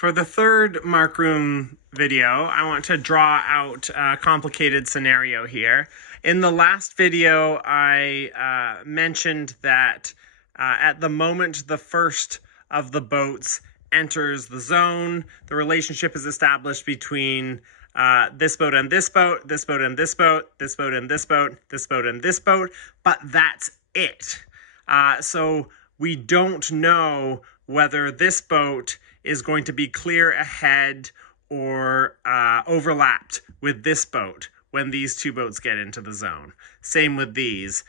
For the third Mark Room video, I want to draw out a complicated scenario here. In the last video, I mentioned that at the moment the first of the boats enters the zone, the relationship is established between this boat and this boat, this boat and this boat, this boat and this boat, this boat and this boat, but that's it. So we don't know whether this boat is going to be clear ahead or overlapped with this boat when these two boats get into the zone. Same with these,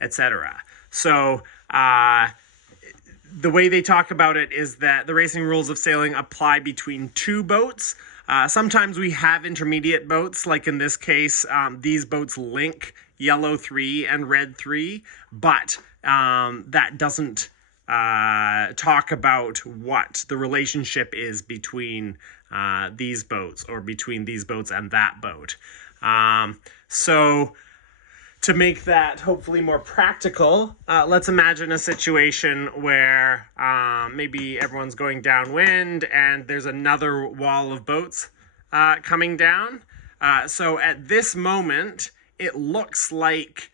etc. So the way they talk about it is that the racing rules of sailing apply between two boats. Sometimes we have intermediate boats, like in this case, these boats link yellow 3 and red 3, but that doesn't talk about what the relationship is between these boats or between these boats and that boat. So to make that hopefully more practical, let's imagine a situation where maybe everyone's going downwind and there's another wall of boats coming down. So at this moment, it looks like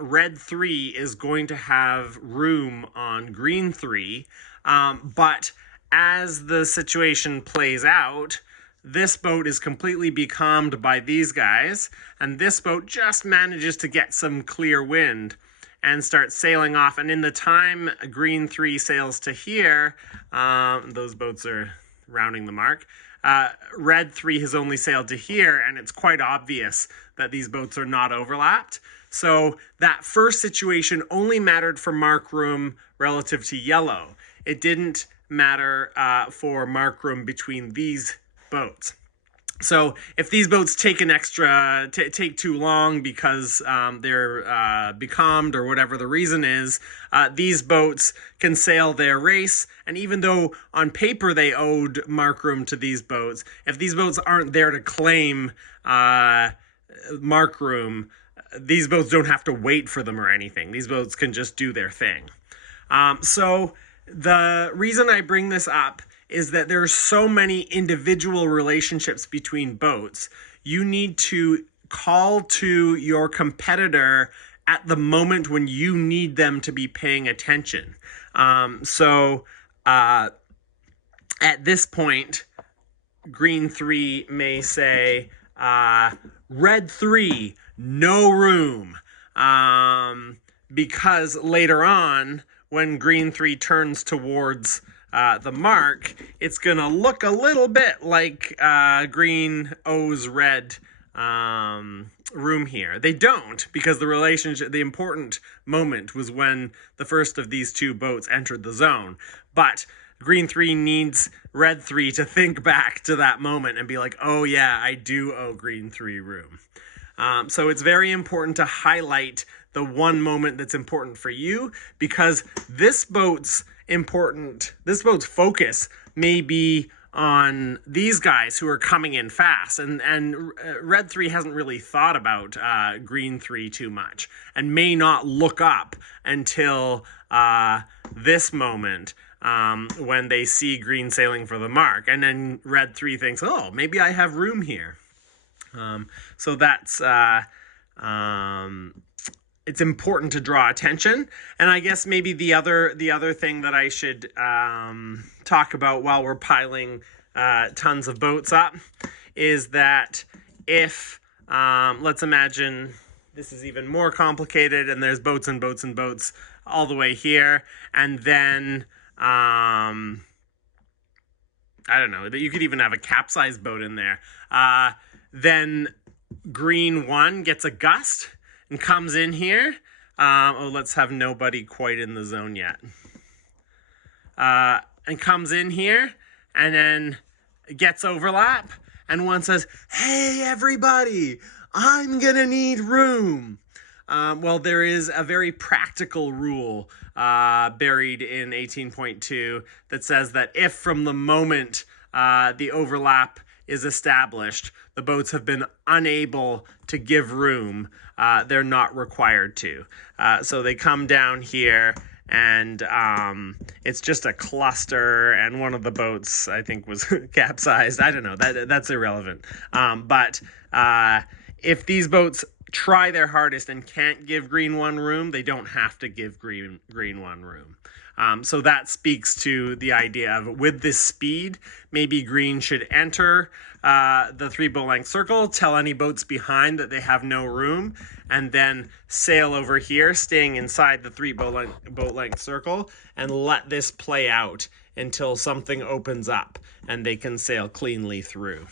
red 3 is going to have room on green 3, but as the situation plays out, this boat is completely becalmed by these guys, and this boat just manages to get some clear wind and start sailing off. And in the time green 3 sails to here, those boats are rounding the mark, red 3 has only sailed to here, and it's quite obvious that these boats are not overlapped. So that first situation only mattered for Mark Room relative to yellow. It didn't matter for Mark Room between these boats. So if these boats take take too long because they're becalmed or whatever the reason is, these boats can sail their race. And even though on paper they owed Mark Room to these boats, if these boats aren't there to claim Mark Room, these boats don't have to wait for them or anything. These boats can just do their thing. So the reason I bring this up is that there are so many individual relationships between boats. You need to call to your competitor at the moment when you need them to be paying attention. So at this point, green 3 may say, red 3, no room. Because later on, when green 3 turns towards the mark, it's going to look a little bit like green owes red room here. They don't, because the relationship, the important moment was when the first of these two boats entered the zone. But green 3 needs red 3 to think back to that moment and be like, oh yeah, I do owe green 3 room. So it's very important to highlight the one moment that's important for you, because this boat's focus may be on these guys who are coming in fast, and red 3 hasn't really thought about green 3 too much and may not look up until this moment when they see green sailing for the mark, and then red 3 thinks, oh, maybe I have room here. So that's it's important to draw attention. And I guess maybe the other thing that I should talk about while we're piling tons of boats up is that if let's imagine this is even more complicated and there's boats and boats and boats all the way here, and then I don't know, that you could even have a capsized boat in there. Then green 1 gets a gust and comes in here. Let's have nobody quite in the zone yet. And comes in here and then gets overlap, and one says, hey, everybody, I'm gonna need room. Well, there is a very practical rule buried in 18.2 that says that if from the moment the overlap is established, the boats have been unable to give room, they're not required to. So they come down here and it's just a cluster, and one of the boats, I think, was capsized. I don't know, that's irrelevant. But if these boats try their hardest and can't give green one room, they don't have to give green one room. So that speaks to the idea of, with this speed, maybe green should enter the 3 boat length circle, tell any boats behind that they have no room, and then sail over here, staying inside the 3 boat length circle, and let this play out until something opens up and they can sail cleanly through.